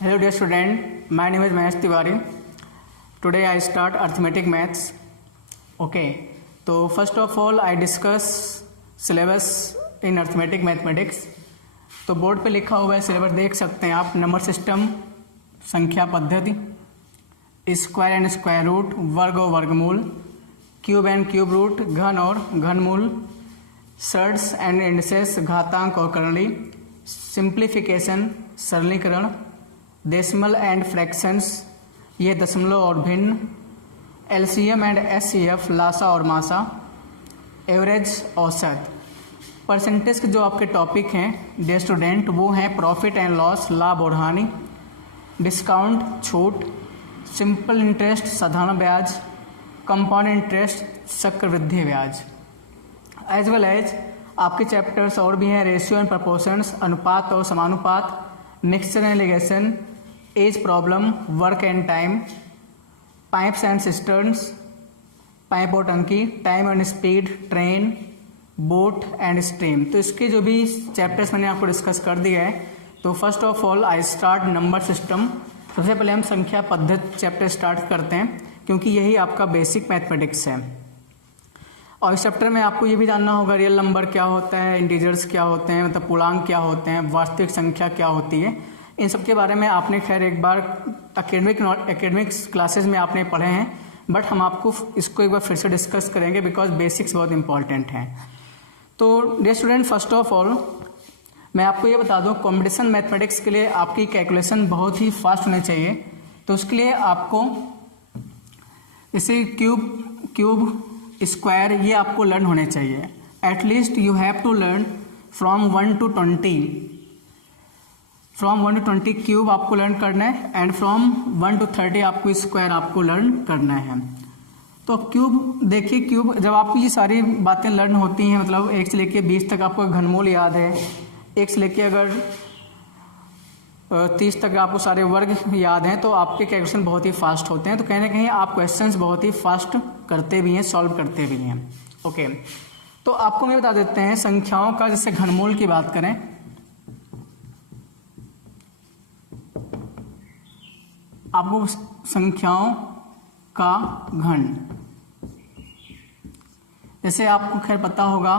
Hello dear student, my name is Mahesh Tiwari. Today I start arithmetic maths. Okay, so first of all I discuss syllabus in arithmetic mathematics. तो board पे लिखा हुआ है syllabus देख सकते हैं आप। नंबर सिस्टम, संख्या पद्धति, स्क्वायर एंड स्क्वायर रूट, वर्ग और वर्गमूल, क्यूब एंड क्यूब रूट, घन और घनमूल, सर्ड्स एंड इंडिसेस, घातांक और करणी, सिंप्लीफिकेशन सरलीकरण, डेसिमल एंड फ्रैक्शंस ये दशमलव और भिन्न, एलसीएम एंड एचसीएफ लासा और मासा, एवरेज औसत। परसेंटेज के जो आपके टॉपिक हैं डियर स्टूडेंट वो हैं प्रॉफिट एंड लॉस लाभ और हानि, डिस्काउंट छूट, सिंपल इंटरेस्ट साधारण ब्याज, कंपाउंड इंटरेस्ट चक्रवृद्धि ब्याज। एज वेल एज आपके चैप्टर्स और भी हैं रेशियो एंड प्रपोर्शंस अनुपात और समानुपात, mixture and alligation, age problem, work and time, pipes and cisterns, pipe और टंकी, time and speed, train, boat and stream. तो इसके जो भी चैप्टर्स मैंने आपको डिस्कस कर दिया है। तो first of all I start number system. सबसे पहले हम संख्या पद्धति चैप्टर स्टार्ट करते हैं क्योंकि यही आपका बेसिक मैथमेटिक्स है। और इस चैप्टर में आपको ये भी जानना होगा रियल नंबर क्या होता है, इंटीजर्स क्या होते हैं, मतलब पूर्णांक क्या होते हैं, वास्तविक संख्या क्या होती है। इन सब के बारे में आपने खैर एक बार एकेडमिक्स क्लासेस में आपने पढ़े हैं, बट हम आपको इसको एक बार फिर से डिस्कस करेंगे बिकॉज बेसिक्स बहुत इंपॉर्टेंट हैं। तो dear student first of all मैं आपको ये बता दूं कॉम्पिटिशन मैथमेटिक्स के लिए आपकी कैलकुलेशन बहुत ही फास्ट होनी चाहिए। तो उसके लिए आपको इसे क्यूब स्क्वायर ये आपको लर्न होने चाहिए। At least you have to learn from 1 to 20 cube आपको लर्न करना है एंड फ्रॉम 1 to 30 आपको स्क्वायर आपको लर्न करना है। तो क्यूब देखिए, क्यूब जब आपको ये सारी बातें लर्न होती हैं, मतलब 1 से लेके 20 तक आपको घनमूल याद है, 1 से लेके अगर 30 तक आपको सारे वर्ग याद हैं, तो आपके कैलकुलेशन बहुत ही फास्ट होते हैं। तो कहीं ना कहीं आप क्वेश्चंस बहुत ही फास्ट करते भी हैं, सॉल्व करते भी हैं। ओके, तो आपको मैं बता देते हैं संख्याओं का, जैसे घनमूल की बात करें, आपको संख्याओं का घन, जैसे आपको खैर पता होगा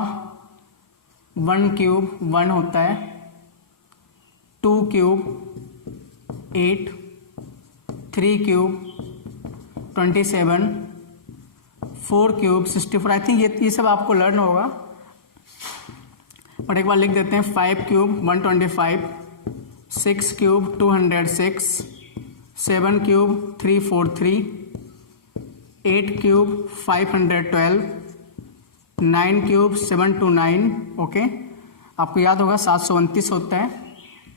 1 क्यूब 1 होता है, 2 cube 8, 3 cube 27, 4 cube 64। I think ये सब आपको लर्न होगा। और एक बार लिख देते हैं 5 cube 125, 6 cube 206, 7 cube 343, 8 cube 512, 9 cube 729। Okay, आपको याद होगा 729 होता है।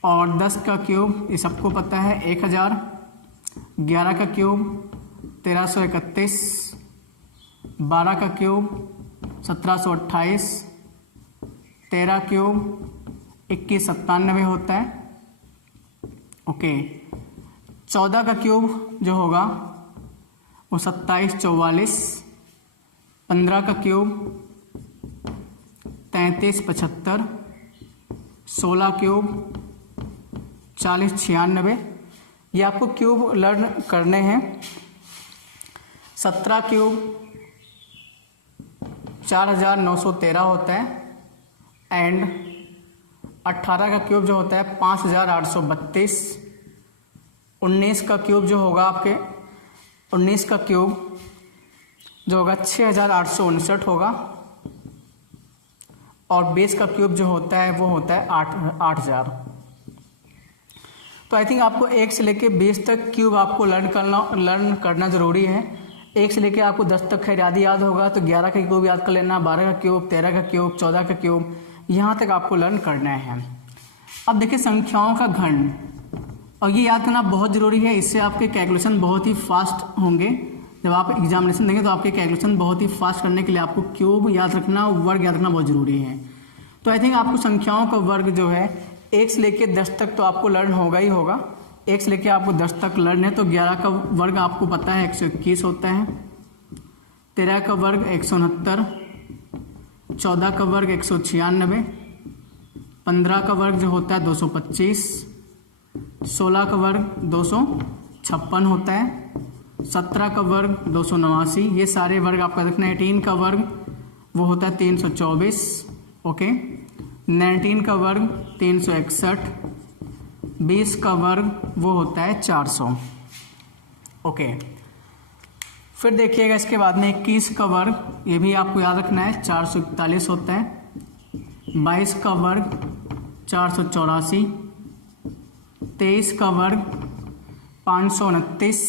और 10 का क्यूब ये सबको पता है 1000, 11 का क्यूब 1331, 12 का क्यूब 1728, 13 क्यूब 2197 होता है। ओके, 14 का क्यूब जो होगा वो 2744, 15 का क्यूब 3375, 16 क्यूब 4096। ये आपको क्यूब लर्न करने हैं। 17 क्यूब 4913 होता है एंड 18 का क्यूब जो होता है 5832। 19 का क्यूब जो होगा आपके 19 का क्यूब जो होगा 6859 होगा। और 20 का क्यूब जो होता है वो होता है 8000। तो आई थिंक आपको 1 से लेके 20 तक क्यूब आपको लर्न करना जरूरी है। 1 से लेके आपको 10 तक खैर याद होगा, तो 11 का क्यूब याद कर लेना, 12 का क्यूब, 13 का क्यूब, 14 का क्यूब, यहाँ तक आपको लर्न करना है। अब देखिए संख्याओं का घन, और ये याद करना बहुत ज़रूरी है। इससे आपके कैलकुलेशन बहुत ही फास्ट होंगे। जब आप एग्जामिनेशन देंगे तो आपके कैलकुलेशन बहुत ही फास्ट करने के लिए आपको क्यूब याद रखना, वर्ग याद रखना बहुत ज़रूरी है। तो आई थिंक आपको संख्याओं का वर्ग जो है 1 से लेके 10 तक तो आपको लर्न होगा ही होगा। 1 से लेके आपको 10 तक लर्न है। तो 11 का वर्ग आपको पता है 121 होता है, 13 का वर्ग 169, 14 का वर्ग 196, 15 का वर्ग जो होता है 225, 16 का वर्ग 256 होता है, 17 का वर्ग 289, ये सारे वर्ग आपका देखना है। 18 का वर्ग वो होता है 324, ओके। 19 का वर्ग 361, 20 का वर्ग वो होता है 400, ओके। फिर देखिएगा इसके बाद में 21 का वर्ग, ये भी आपको याद रखना है, 441 होता है। 22 का वर्ग 484, 23 का वर्ग 529,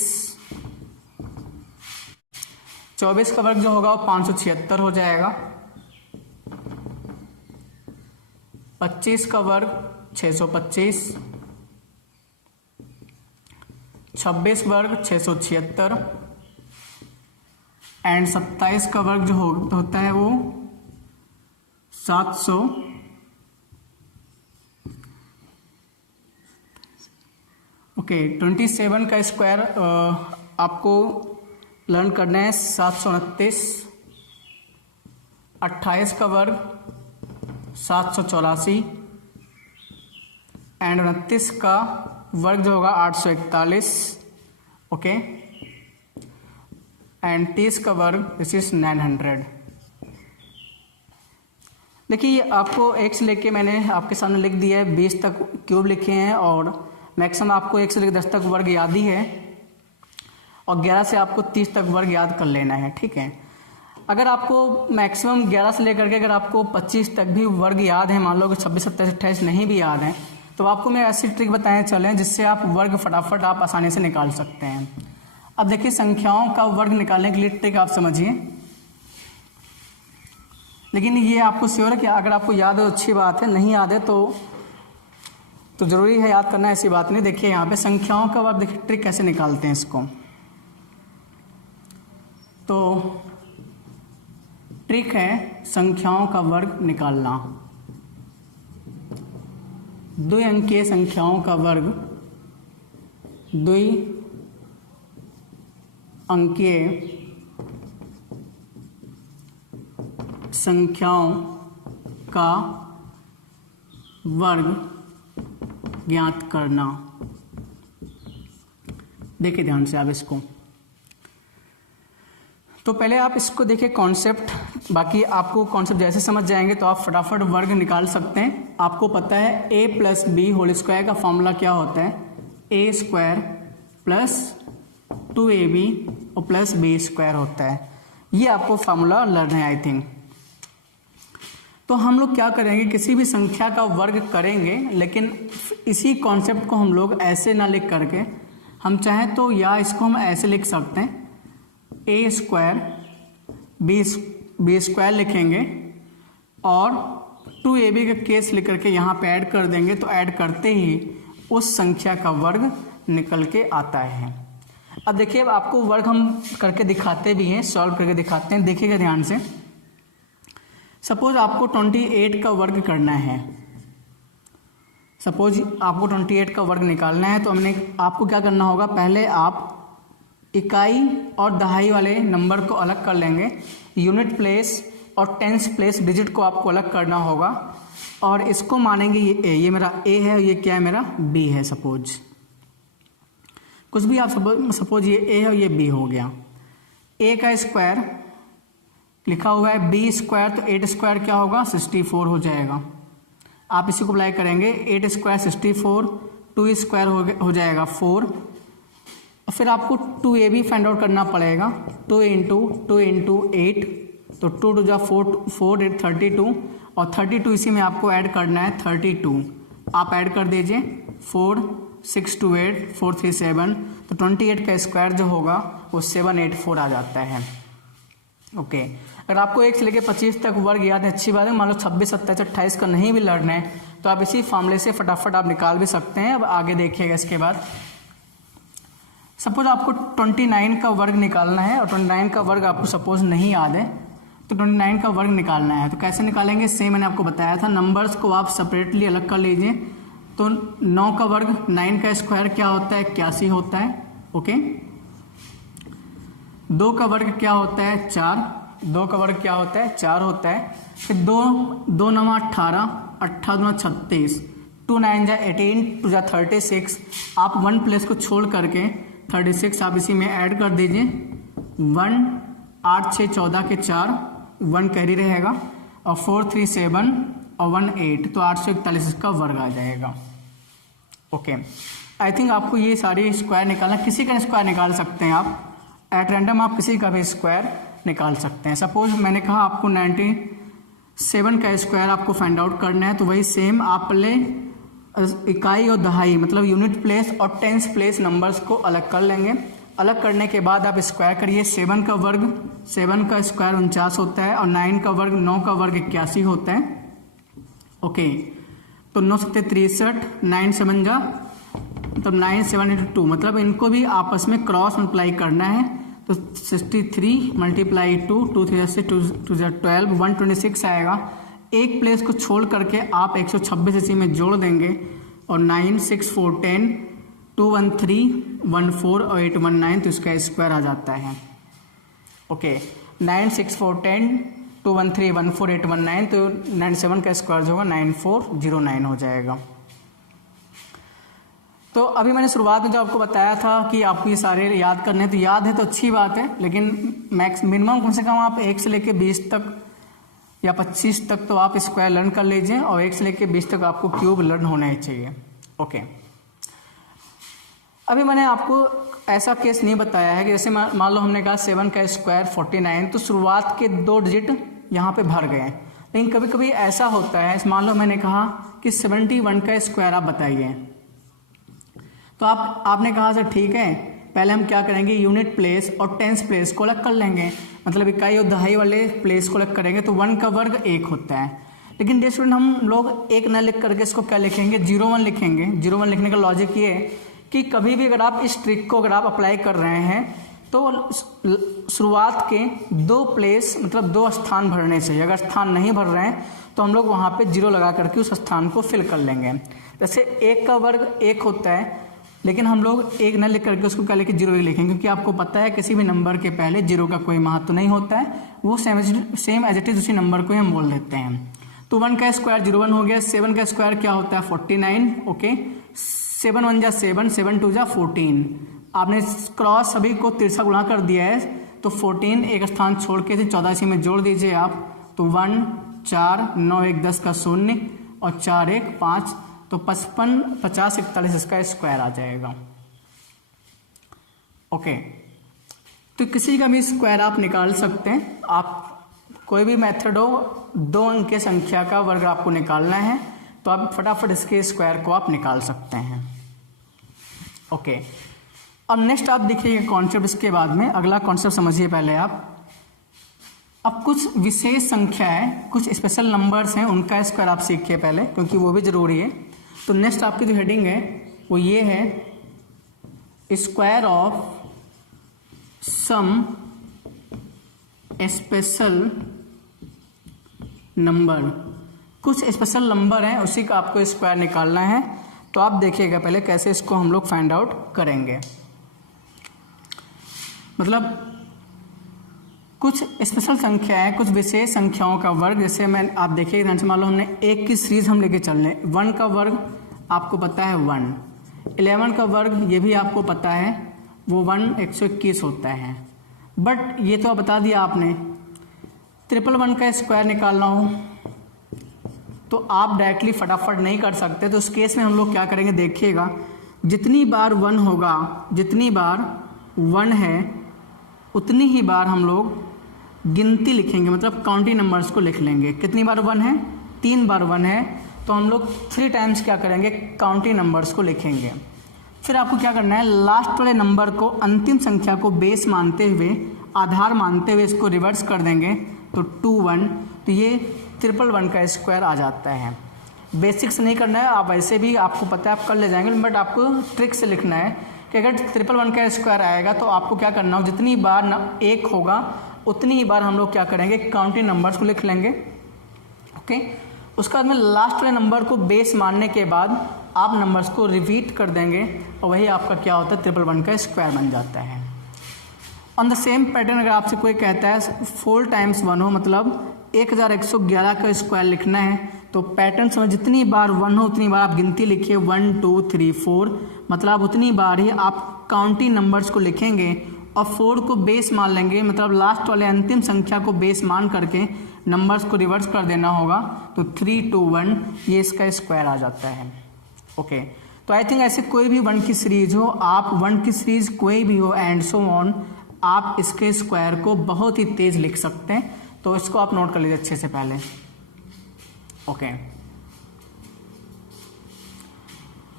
24 का वर्ग जो होगा वो 576 हो जाएगा। 25 का वर्ग 625, 26 वर्ग 676 एंड 27 का वर्ग जो होता है वो 700, ओके। 27 का स्क्वायर आपको लर्न करना है 729, 28 का वर्ग 784 एंड 29 का वर्ग जो होगा 841, ओके। एंड 30 का वर्ग दिस इज 900। देखिए आपको एक से लेके मैंने आपके सामने लिख दिया है, 20 तक क्यूब लिखे हैं और मैक्सिमम आपको 1 से लेकर 10 तक वर्ग याद ही है और 11 से आपको 30 तक वर्ग याद कर लेना है, ठीक है। अगर आपको मैक्सिमम 11 से लेकर के अगर आपको 25 तक भी वर्ग याद है, मान लो कि 26, 27, 28 नहीं भी याद है, तो आपको मैं ऐसी ट्रिक बताने चलें जिससे आप वर्ग फटाफट आप आसानी से निकाल सकते हैं। अब देखिए संख्याओं का वर्ग निकालने के लिए ट्रिक आप समझिए, लेकिन ये आपको श्योर है कि अगर आपको याद है तो अच्छी बात है, नहीं याद है तो जरूरी है याद करना, ऐसी बात नहीं। देखिए यहाँ पे संख्याओं का वर्ग, देखिए ट्रिक कैसे निकालते हैं इसको। तो ट्रिक है संख्याओं का वर्ग निकालना। 2 अंकीय संख्याओं का वर्ग 2 अंकीय संख्याओं का वर्ग ज्ञात करना। देखिए ध्यान से आप इसको, तो पहले आप इसको देखिए कॉन्सेप्ट, बाकी आपको कॉन्सेप्ट जैसे समझ जाएंगे तो आप फटाफट वर्ग निकाल सकते हैं। आपको पता है a plus B whole square का फॉर्मूला क्या होता है, a स्क्वायर प्लस 2ab और प्लस बी स्क्वायर होता है। ये आपको फॉर्मूला लर्न है आई थिंक। तो हम लोग क्या करेंगे, किसी भी संख्या का वर्ग करेंगे, लेकिन इसी कॉन्सेप्ट को हम लोग ऐसे ना लिख करके, हम चाहें तो या इसको हम ऐसे लिख सकते हैं, ए स्क्वायर बी स्क्वायर लिखेंगे और 2ab का केस लिख करके यहाँ पे ऐड कर देंगे, तो ऐड करते ही उस संख्या का वर्ग निकल के आता है। अब देखिए अब आपको वर्ग हम करके दिखाते भी हैं, सॉल्व करके दिखाते हैं, देखिएगा ध्यान से। सपोज आपको 28 का वर्ग करना है, सपोज आपको 28 का वर्ग निकालना है, तो हमने आपको क्या करना होगा, पहले आप इकाई और दहाई वाले नंबर को अलग कर लेंगे, यूनिट प्लेस और टेंस प्लेस डिजिट को आपको अलग करना होगा और इसको मानेंगे ये मेरा a है, ये क्या है मेरा b है। सपोज कुछ भी आप सपोज ये a है और ये b हो गया। a का स्क्वायर लिखा हुआ है, b स्क्वायर तो 8 स्क्वायर क्या होगा 64 हो जाएगा। आप इसी को अप्लाई करेंगे, 8 स्क्वायर 64, 2 स्क्वायर हो जाएगा 4। फिर आपको 2ab फाइंड आउट करना पड़ेगा, 2 इंटू 8, तो 2 टू जा 4 8 32 और 32 इसी में आपको ऐड करना है 32, आप ऐड कर दीजिए 4 6 2 8 4 3 7, तो 28 का स्क्वायर जो होगा वो 784 आ जाता है। ओके अगर आपको 1 से लेकर 25 तक वर्ग याद है अच्छी बात है, मान लो 26 27 28 का नहीं भी लर्न है तो आप इसी फॉर्मूले से फटाफट आप निकाल भी सकते हैं। अब आगे देखिएगा इसके बाद, सपोज आपको 29 का वर्ग निकालना है और 29 का वर्ग आपको सपोज नहीं याद है, तो 29 का वर्ग निकालना है तो कैसे निकालेंगे, सेम मैंने आपको बताया था, नंबर्स को आप सेपरेटली अलग कर लीजिए। तो 9 का वर्ग 9 का स्क्वायर क्या होता है 81 होता है। ओके 2 का वर्ग क्या होता है 4, 2 का वर्ग क्या होता है 4 होता है। फिर 2 9 18, 18 2 36, 2 9 जा 18, 2 जा 36, आप 1 प्लेस को छोड़ करके 36 आप इसी में ऐड कर दीजिए। 1 8 6 14 के 4, 1 कैरी रहेगा, और 4 3 7 और 1 8, तो 841 का वर्ग आ जाएगा। ओके, आई थिंक आपको ये सारी स्क्वायर निकालना, किसी का स्क्वायर निकाल सकते हैं आप, एट रैंडम आप किसी का भी स्क्वायर निकाल सकते हैं। सपोज मैंने कहा आपको 97 का स्क्वायर आपको फाइंड आउट करना है, तो वही सेम आप ले इकाई और दहाई मतलब यूनिट प्लेस और टेंस प्लेस नंबर्स को अलग कर लेंगे। अलग करने के बाद आप स्क्वायर करिए। 7 का वर्ग, 7 का स्क्वायर 49 होता है, और 9 का वर्ग, 9 का वर्ग 81 होता है। ओके, तो 9 7 63, 9 7 जा मतलब 9 7 into 2, मतलब इनको भी आपस में क्रॉस मल्टीप्लाई करना है। तो 63 मल्टीप्लाई 2, 2 3 से 2 2 12, 126 आएगा। एक प्लेस को छोड़ करके आप 126 इसी में जोड़ देंगे, और 9 6 4 10, 2 1 3 1 4 और 8 1 9, तो इसका स्क्वायर आ जाता है। ओके, 9 6 4 10, 2 1 3 1 4 8 1 9, तो 97 का स्क्वायर जो होगा 9409 हो जाएगा। तो अभी मैंने शुरुआत में जो आपको बताया था कि आपको ये सारे याद करने हैं, तो याद है तो अच्छी बात है, लेकिन मिनिमम कम से कम आप 1 से लेकर 20 तक या 25 तक तो आप स्क्वायर लर्न कर लीजिए, और 1 से लेकर 20 तक आपको क्यूब लर्न होना ही चाहिए। ओके, अभी मैंने आपको ऐसा केस नहीं बताया है कि जैसे मान लो हमने कहा 7 का स्क्वायर 49, तो शुरुआत के 2 डिजिट यहाँ पे भर गए। लेकिन कभी कभी ऐसा होता है, मान लो मैंने कहा कि 71 का स्क्वायर आप बताइए, तो आपने कहा सर ठीक है, पहले हम क्या करेंगे, यूनिट प्लेस और टेंस प्लेस को अलग कर लेंगे, मतलब इकाई और दहाई वाले प्लेस को अलग करेंगे। तो 1 का वर्ग 1 होता है, लेकिन डियर स्टूडेंट हम लोग 1 न लिख करके इसको क्या लिखेंगे, 01 लिखेंगे। 01 लिखने का लॉजिक ये है कि कभी भी अगर आप इस ट्रिक को अगर आप अप्लाई कर रहे हैं, तो शुरुआत के 2 प्लेस मतलब 2 स्थान भरने चाहिए। अगर स्थान नहीं भर रहे हैं तो हम लोग वहाँ पे 0 लगा करके उस स्थान को फिल कर लेंगे। जैसे 1 का वर्ग 1 होता है, लेकिन हम लोग 1 न लिख करके उसको क्या लेके 0 ही लिखेंगे, क्योंकि आपको पता है किसी भी नंबर के पहले 0 का कोई महत्व नहीं होता है, वो सेम एज इट इज उसी नंबर को हम बोल देते हैं। तो 1 का स्क्वायर 01 हो गया। 7 का स्क्वायर क्या होता है 49। ओके, 7 1 जा 7, 7 2 जा 14। आपने क्रॉस सभी को 3 गुणा कर दिया है, तो 14 एक स्थान छोड़ के 14 इसी में जोड़ दीजिए आप, तो 1 4 9 1 10 का 0 और 4 1 5, तो 55 50 41 इसका स्क्वायर आ जाएगा। ओके, तो किसी का भी स्क्वायर आप निकाल सकते हैं। आप कोई भी मेथड हो, 2 अंक की संख्या का वर्ग आपको निकालना है, तो आप फटाफट इसके स्क्वायर को आप निकाल सकते हैं। ओके, अब नेक्स्ट आप देखिए कॉन्सेप्ट, इसके बाद में अगला कॉन्सेप्ट समझिए पहले आप। अब कुछ विशेष संख्या है, कुछ स्पेशल नंबर्स हैं, उनका स्क्वायर आप सीखिए पहले, क्योंकि वो भी जरूरी है। तो नेक्स्ट आपकी जो हेडिंग है वो ये है, square of some special number. कुछ स्पेशल नंबर हैं, उसी का आपको स्क्वायर निकालना है। तो आप देखिएगा पहले कैसे इसको हम लोग फाइंड आउट करेंगे। मतलब कुछ स्पेशल संख्या है, कुछ विशेष संख्याओं का वर्ग, जैसे आप देखिए ध्यान से, मान लो हमने 1 की सीरीज हम लेके चल रहे हैं। 1 का वर्ग आपको पता है 1, 11 का वर्ग ये भी आपको पता है, वो 121 होता है। बट ये तो बता दिया आपने, 111 का स्क्वायर निकालना हो तो आप डायरेक्टली फटाफट नहीं कर सकते। तो उस केस में हम लोग क्या करेंगे, देखिएगा, जितनी बार 1 होगा, जितनी बार 1 है उतनी ही बार हम लोग गिनती लिखेंगे, मतलब काउंटिंग नंबर्स को लिख लेंगे। कितनी बार 1 है, 3 बार 1 है, तो हम लोग 3 टाइम्स क्या करेंगे, काउंटिंग नंबर्स को लिखेंगे। फिर आपको क्या करना है, लास्ट वाले नंबर को, अंतिम संख्या को बेस मानते हुए, आधार मानते हुए इसको रिवर्स कर देंगे, तो 2 1, तो ये 111 का स्क्वायर आ जाता है। बेसिक से नहीं करना है, आप वैसे भी आपको पता है आप कर ले जाएंगे, बट आपको ट्रिक से लिखना है कि अगर 111 का स्क्वायर आएगा तो आपको क्या करना हो, जितनी बार 1 होगा उतनी ही बार हम लोग क्या करेंगे, काउंटिंग नंबर्स को लिख लेंगे। ओके, उसके बाद में लास्ट वाले नंबर को बेस मानने के बाद आप नंबर्स को रिपीट कर देंगे, और वही आपका क्या होता है, 111 का स्क्वायर बन जाता है। ऑन द सेम पैटर्न अगर आपसे कोई कहता है 4 टाइम्स 1 हो, मतलब 1111 का स्क्वायर लिखना है, तो पैटर्न समझ, जितनी बार 1 हो उतनी बार आप गिनती लिखिए 1 2 3 4, मतलब उतनी बार ही आप काउंटिंग नंबर्स को लिखेंगे और 4 को बेस मान लेंगे, मतलब लास्ट वाले अंतिम संख्या को बेस मान करके नंबर्स को रिवर्स कर देना होगा। तो 3 2 1 ये इसका स्क्वायर आ जाता है। ओके, तो आई थिंक ऐसे कोई भी 1 की सीरीज हो, आप 1 की सीरीज कोई भी हो एंड सो ऑन, आप इसके स्क्वायर को बहुत ही तेज लिख सकते हैं। तो इसको आप नोट कर लीजिए अच्छे से पहले। ओके,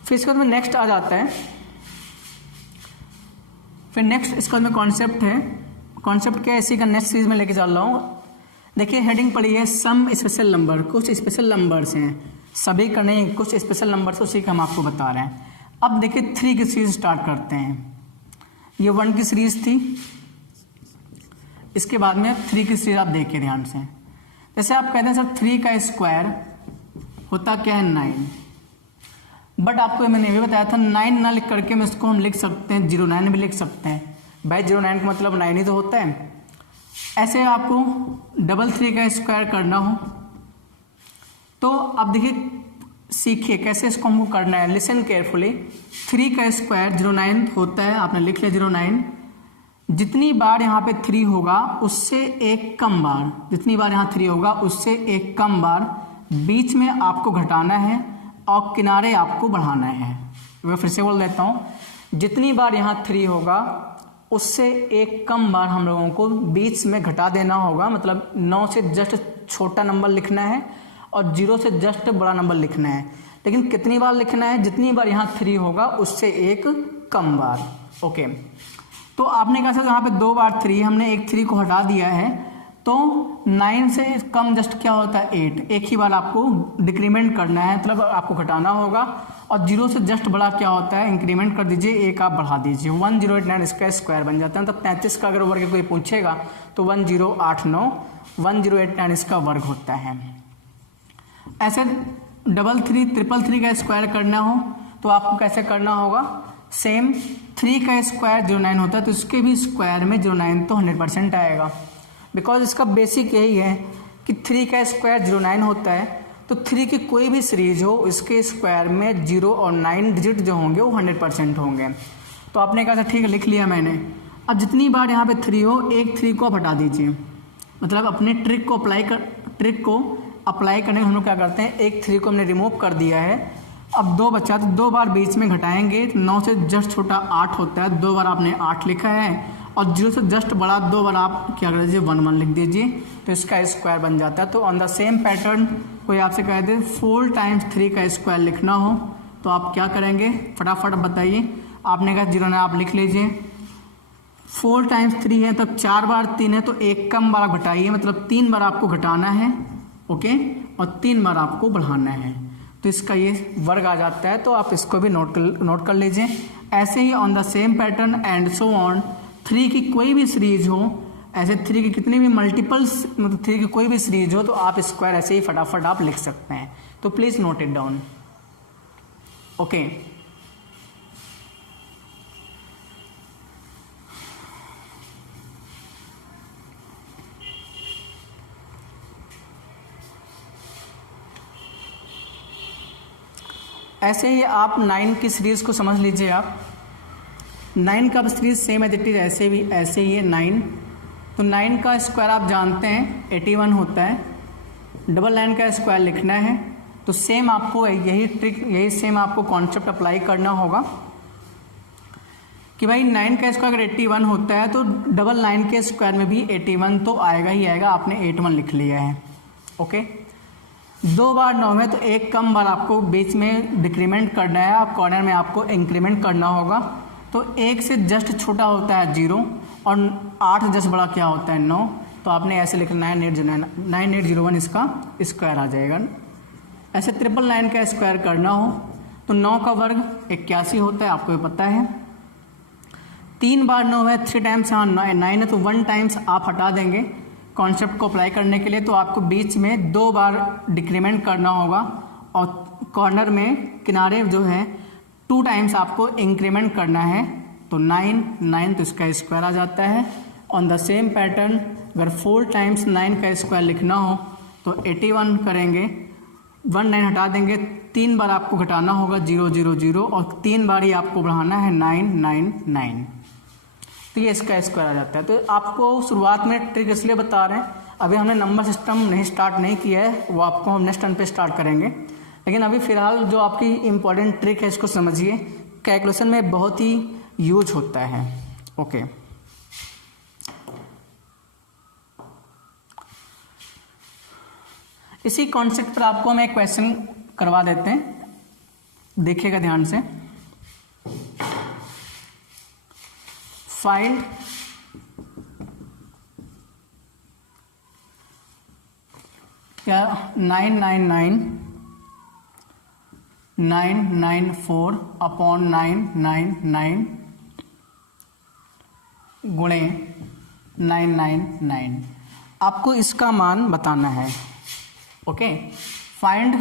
फिर इसके बाद में नेक्स्ट आ जाता है। फिर नेक्स्ट इसका में कॉन्सेप्ट है। कॉन्सेप्ट क्या है, इसी का नेक्स्ट सीरीज में लेके चल रहा हूँ। देखिए हेडिंग पड़ी है सम स्पेशल नंबर। कुछ स्पेशल नंबर्स हैं, सभी का नहीं, कुछ स्पेशल नंबर्स उसी का हम आपको बता रहे हैं। अब देखिए 3 की सीरीज स्टार्ट करते हैं। ये 1 की सीरीज थी, इसके बाद में 3 की सीरीज आप देखिए ध्यान से। जैसे आप कहते हैं सर 3 का स्क्वायर होता क्या है 9, बट आपको मैंने ये भी बताया था 9 ना लिख करके मैं इसको हम लिख सकते हैं 09 भी लिख सकते हैं। भाई 09 का मतलब 9 ही तो होता है। ऐसे आपको 3 का स्क्वायर करना हो तो अब देखिए सीखिए कैसे इसको हमको करना है। Listen carefully. 3 का स्क्वायर 09 होता है, आपने लिख लिया 09। जितनी बार यहाँ पे 3 होगा उससे एक कम बार, जितनी बार यहाँ 3 होगा उससे एक कम बार बीच में आपको घटाना है और किनारे आपको बढ़ाना है। मैं फिर से बोल देता हूँ, जितनी बार यहाँ 3 होगा उससे एक कम बार हम लोगों को बीच में घटा देना होगा, मतलब 9 से जस्ट छोटा नंबर लिखना है और 0 से जस्ट बड़ा नंबर लिखना है। लेकिन कितनी बार लिखना है, जितनी बार यहाँ 3 होगा उससे एक कम बार। ओके, तो आपने कहा सर यहाँ पे 2 बार 3, हमने एक 3 को हटा दिया है, तो 9 से कम जस्ट क्या होता है 8। एक ही बार आपको डिक्रीमेंट करना है, मतलब आपको घटाना होगा। और 0 से जस्ट बड़ा क्या होता है, इंक्रीमेंट कर दीजिए, एक आप बढ़ा दीजिए। 1089 इसका स्क्वायर बन जाता है। मतलब 33 का अगर वर्ग कोई पूछेगा तो 1089 1089 इसका वर्ग होता है। ऐसे 333 का स्क्वायर करना हो तो आपको कैसे करना होगा, सेम 3 का स्क्वायर 09 होता है तो इसके भी स्क्वायर में 09 तो 100% आएगा। बिकॉज इसका बेसिक यही है कि 3 का स्क्वायर 09 होता है, तो 3 की कोई भी सीरीज हो इसके स्क्वायर में 0 और 9 डिजिट जो होंगे वो 100% होंगे। तो आपने कहा था ठीक है लिख लिया मैंने। अब जितनी बार यहाँ पे 3 हो, एक 3 को आप हटा दीजिए, मतलब अपने ट्रिक को अप्लाई करने में हम लोग क्या करते हैं, एक 3 को हमने रिमूव कर दिया है। अब 2 बचा, तो 2 बार बीच में घटाएंगे। 9 से जस्ट छोटा 8 होता है, 2 बार आपने 8 लिखा है, और 0 से जस्ट बड़ा 2 बार आप क्या कर दीजिए 1 1 लिख दीजिए, तो इसका स्क्वायर बन जाता है। तो ऑन द सेम पैटर्न कोई आपसे कह दे 4 टाइम्स 3 का स्क्वायर लिखना हो तो आप क्या करेंगे, फटाफट बताइए। आपने कहा 09 आप लिख लीजिए। 4 टाइम्स 3 है, तब 4 बार 3 है, तो एक कम बार आप घटाइए, मतलब 3 बार आपको घटाना है। ओके, और 3 बार आपको बढ़ाना है, तो इसका ये वर्ग आ जाता है। तो आप इसको भी नोट कर लीजिए। ऐसे ही on the same pattern and so on 3 की कोई भी सीरीज हो, ऐसे 3 की कितनी भी मल्टीपल्स, मतलब 3 की कोई भी सीरीज हो तो आप स्क्वायर ऐसे ही फटाफट आप लिख सकते हैं। तो please note it down. Okay, ऐसे ही आप 9 की सीरीज को समझ लीजिए। आप 9 का सीरीज सेम है इट इज ऐसे ही है 9। तो 9 का स्क्वायर आप जानते हैं 81 होता है। 99 का स्क्वायर लिखना है, तो सेम आपको यही सेम आपको कॉन्सेप्ट अप्लाई करना होगा कि भाई 9 का स्क्वायर अगर 81 होता है तो 99 के स्क्वायर में भी 81 तो आएगा ही आएगा। आपने 81 लिख लिया है। ओके, 2 बार 9 में, तो एक कम बार आपको बीच में डिक्रीमेंट करना है, आप कॉर्नर में आपको इंक्रीमेंट करना होगा। तो 1 से जस्ट छोटा होता है 0 और 8 से जस्ट बड़ा क्या होता है 9। तो आपने ऐसे लिखना है 9801 इसका स्क्वायर आ जाएगा। ऐसे 999 का स्क्वायर करना हो तो 9 का वर्ग 81 होता है, आपको ये पता है। 3 बार 9 है, 3 टाइम्स यहाँ 9 है, तो 1 टाइम्स आप हटा देंगे कॉन्सेप्ट को अप्लाई करने के लिए। तो आपको बीच में 2 बार डिक्रीमेंट करना होगा और कॉर्नर में किनारे जो है 2 टाइम्स आपको इंक्रीमेंट करना है। तो 9 तो इसका स्क्वायर आ जाता है। ऑन द सेम पैटर्न अगर 4 टाइम्स 9 का स्क्वायर लिखना हो तो 81 करेंगे, 1 9 हटा देंगे, 3 बार आपको घटाना होगा 0 0 0 और 3 बार ही आपको बढ़ाना है 9 9 9, तो ये इसका स्क्वायर आ जाता है। तो आपको शुरुआत में ट्रिक इसलिए बता रहे हैं, अभी हमने नंबर सिस्टम नहीं स्टार्ट नहीं किया है, वो आपको हम नेक्स्ट टर्न पे स्टार्ट करेंगे, लेकिन अभी फ़िलहाल जो आपकी इम्पॉर्टेंट ट्रिक है इसको समझिए, कैलकुलेशन में बहुत ही यूज होता है। ओके, इसी कॉन्सेप्ट पर आपको हम एक क्वेश्चन करवा देते हैं, देखिएगा ध्यान से। फाइंड क्या 999,994 अपॉन 999 गुणे 999, आपको इसका मान बताना है। Okay, find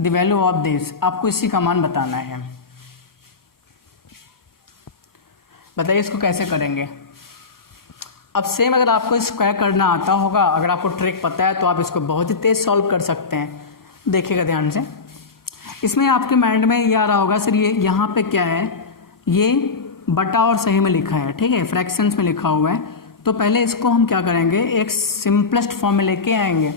the value of this, आपको इसी का मान बताना है। बताइए इसको कैसे करेंगे। अब सेम अगर आपको स्क्वायर करना आता होगा, अगर आपको ट्रिक पता है तो आप इसको बहुत ही तेज सॉल्व कर सकते हैं। देखिएगा ध्यान से, इसमें आपके माइंड में ये आ रहा होगा सर ये यहाँ पे क्या है, ये बटा और सही में लिखा है, ठीक है, फ्रैक्शंस में लिखा हुआ है। तो पहले इसको हम क्या करेंगे, एक सिंपलेस्ट फॉर्म में लेके आएंगे।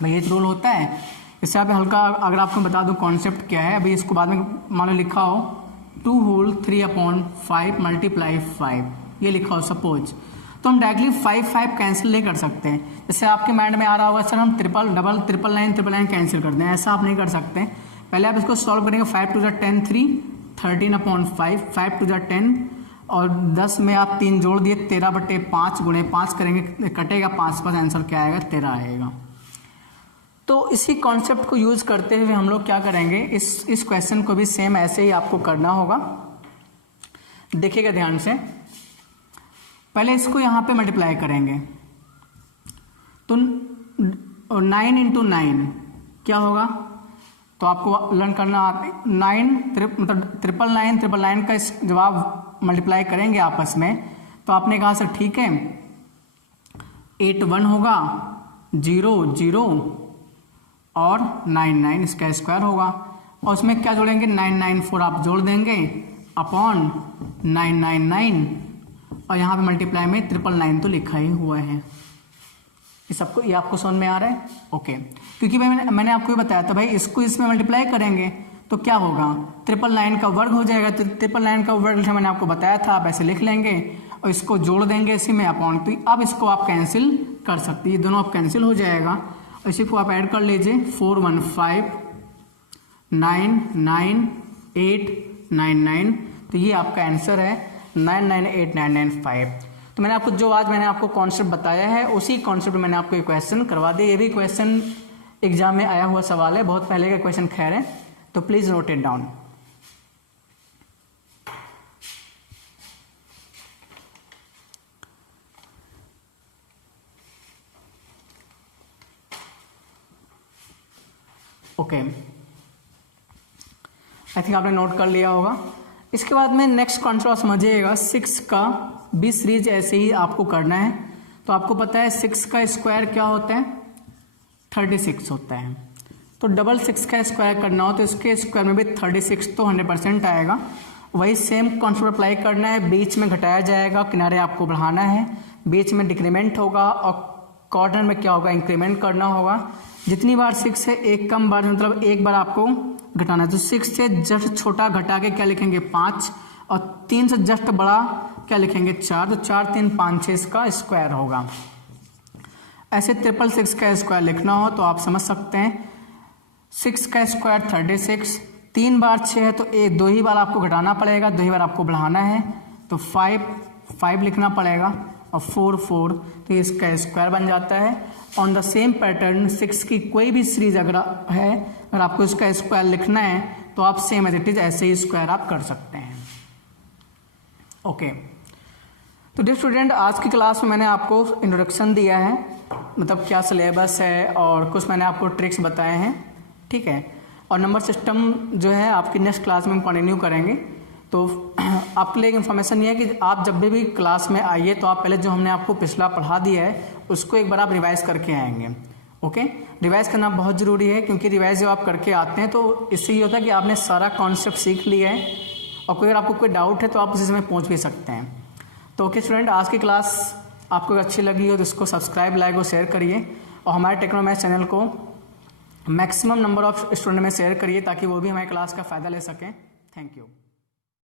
भाई ये रूल होता है, इससे आप हल्का अगर आपको बता दूं कॉन्सेप्ट क्या है, अभी इसको बाद में मान लो लिखा हो 2 होल 3 अपॉन 5 मल्टीप्लाई 5, ये लिखा हो सपोज, तो हम डायरेक्टली 5 5 कैंसिल नहीं कर सकते हैं। जैसे आपके माइंड में आ रहा होगा सर हम ट्रिपल डबल 999 कैंसिल कर दें, ऐसा आप नहीं कर सकते। पहले आप इसको सॉल्व करेंगे, 5 2 10 3 13 अपॉन 5, 5 2 10 और 10 में आप 3 जोड़ दिए, 13/5 गुणे 5 करेंगे, कटेगा 5 पास, आंसर क्या आएगा 13 आएगा। तो इसी कॉन्सेप्ट को यूज करते हुए हम लोग क्या करेंगे, इस क्वेश्चन को भी सेम ऐसे ही आपको करना होगा। देखिएगा ध्यान से, पहले इसको यहाँ पे मल्टीप्लाई करेंगे, तो 9 इंटू 9 क्या होगा, तो आपको लर्न करना 9 मतलब 999 का जब आप मल्टीप्लाई करेंगे आपस में, तो आपने कहा सर ठीक है 8 1 होगा, 0 0 और 99 इसका स्क्वायर होगा, और उसमें क्या जोड़ेंगे 994 आप जोड़ देंगे अपॉन 999, और यहाँ पे मल्टीप्लाई में 999 तो लिखा ही हुआ है। ये आपको समझ में आ रहा है। ओके, क्योंकि मैंने आपको ये बताया था भाई इसको इसमें मल्टीप्लाई करेंगे तो क्या होगा, 999 का वर्ग हो जाएगा, तो 999 का वर्ग मैंने आपको बताया था, आप ऐसे लिख लेंगे और इसको जोड़ देंगे इसी में अपॉन, तो अब इसको आप कैंसिल कर सकते हैं, ये दोनों आप कैंसिल हो जाएगा, और इसी को आप ऐड कर लीजिए 4 1 5 9 9 8 9 9, तो ये आपका आंसर है 998995। तो मैंने आपको कॉन्सेप्ट बताया है, उसी कॉन्सेप्ट में मैंने आपको एक क्वेश्चन करवा दिया। ये भी क्वेश्चन एग्जाम में आया हुआ सवाल है, बहुत पहले का क्वेश्चन खैर है, तो please note it down. Okay, I think आपने नोट कर लिया होगा। इसके बाद में नेक्स्ट कॉन्सेप्ट समझिएगा, 6 का भी सीरीज ऐसे ही आपको करना है। तो आपको पता है 6 का स्क्वायर क्या होता है, 36 होता है। तो डबल 6 का स्क्वायर करना हो तो इसके स्क्वायर में भी 36 तो 100% आएगा। वही सेम कॉन्सेप्ट अप्लाई करना है, बीच में घटाया जाएगा, किनारे आपको बढ़ाना है, बीच में डिक्रीमेंट होगा और कॉर्नर में क्या होगा, इंक्रीमेंट करना होगा। जितनी बार 6 है एक कम बार, मतलब एक बार आपको घटाना है, तो 6 से जस्ट छोटा घटा के क्या लिखेंगे 5, और 3 से जस्ट बड़ा क्या लिखेंगे 4, तो 4 3 5 6 इसका स्क्वायर होगा। ऐसे 666 का स्क्वायर लिखना हो तो आप समझ सकते हैं 6 का स्क्वायर 36, 3 बार 6 है तो 2 ही बार आपको घटाना पड़ेगा, 2 ही बार आपको बढ़ाना है, तो 5 लिखना पड़ेगा, और 4 4, तो इसका स्क्वायर बन जाता है। ऑन द सेम पैटर्न 6 की कोई भी सीरीज अगर है, अगर आपको इसका स्क्वायर लिखना है तो आप सेम एज इट इज ऐसे ही स्क्वायर आप कर सकते हैं। ओके, तो डियर स्टूडेंट, आज की क्लास में मैंने आपको इंट्रोडक्शन दिया है, मतलब क्या सिलेबस है और कुछ मैंने आपको ट्रिक्स बताए हैं, ठीक है। और नंबर सिस्टम जो है आपकी नेक्स्ट क्लास में हम कंटिन्यू करेंगे। तो आपके लिए इन्फॉर्मेशन ये है कि आप जब भी क्लास में आइए तो आप पहले जो हमने आपको पिछला पढ़ा दिया है उसको एक बार आप रिवाइज करके आएंगे। ओके, रिवाइज करना बहुत ज़रूरी है, क्योंकि रिवाइज जब आप करके आते हैं तो इससे ये होता है कि आपने सारा कॉन्सेप्ट सीख लिया है, और कोई अगर आपको कोई डाउट है तो आप उसी समय पहुंच भी सकते हैं। तो ओके स्टूडेंट, आज की क्लास आपको अच्छी लगी हो तो इसको सब्सक्राइब, लाइक और शेयर करिए, और हमारे टेक्नोमैथ्स चैनल को मैक्सिमम नंबर ऑफ स्टूडेंट में शेयर करिए ताकि वो भी हमारी क्लास का फ़ायदा ले सकें। Thank you.